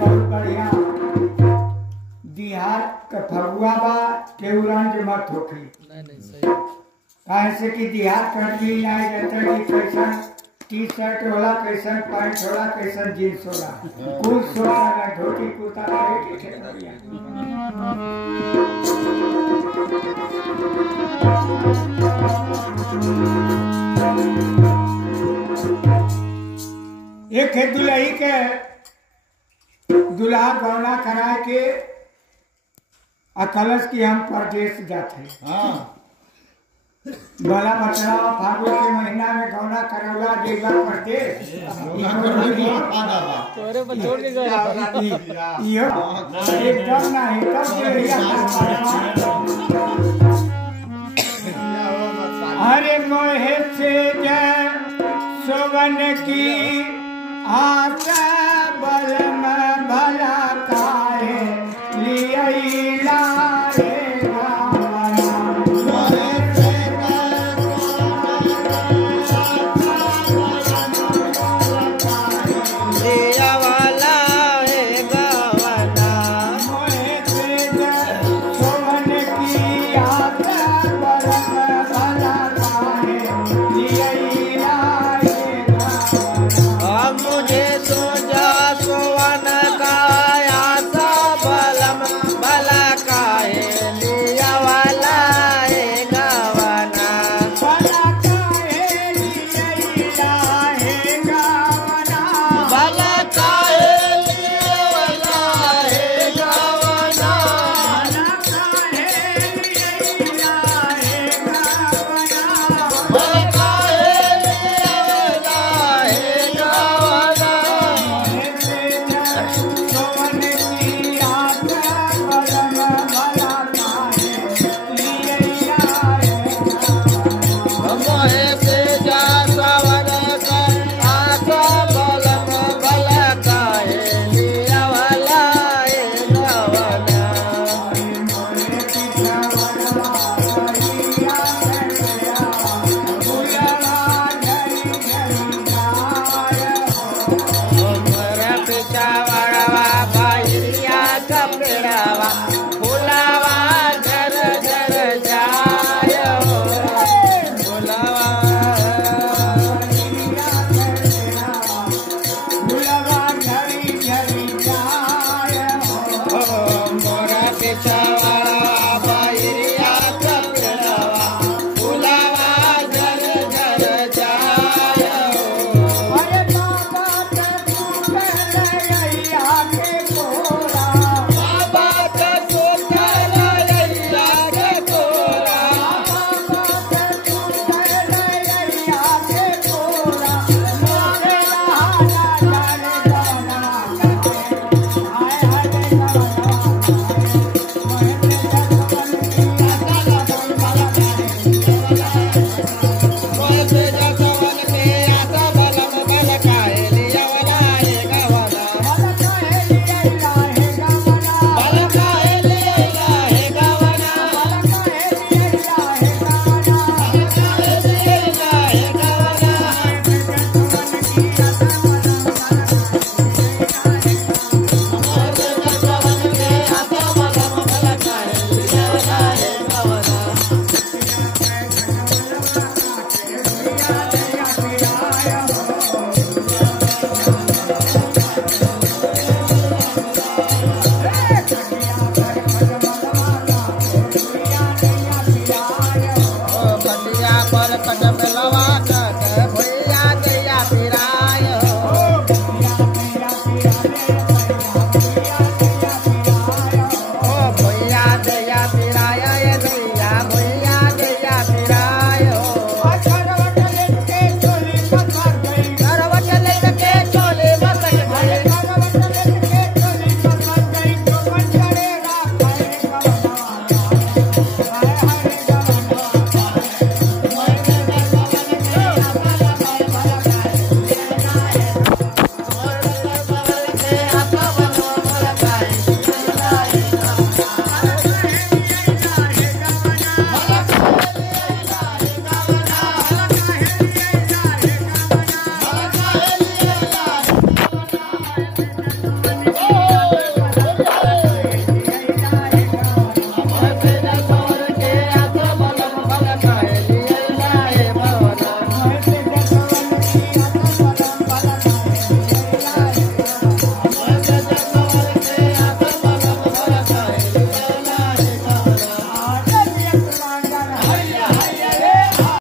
बहुत बढ़िया देहात का फगुआ बा केवरान के मत होखी कैसे कि देहात कर भी नहीं जाता कि कैसन टी शर्ट होला कैसन पैंट होला कैसन जींस होला कुल सोना धोती कुर्ता एक है दुल्ही के दुल्हा गौना करा के कलश की हम परदेश जाते बड़ा बचड़ा फागुन के महीना में गौना करौला देगा परदेश एकदम नहीं अरे मोहे से जय सोवन की आशा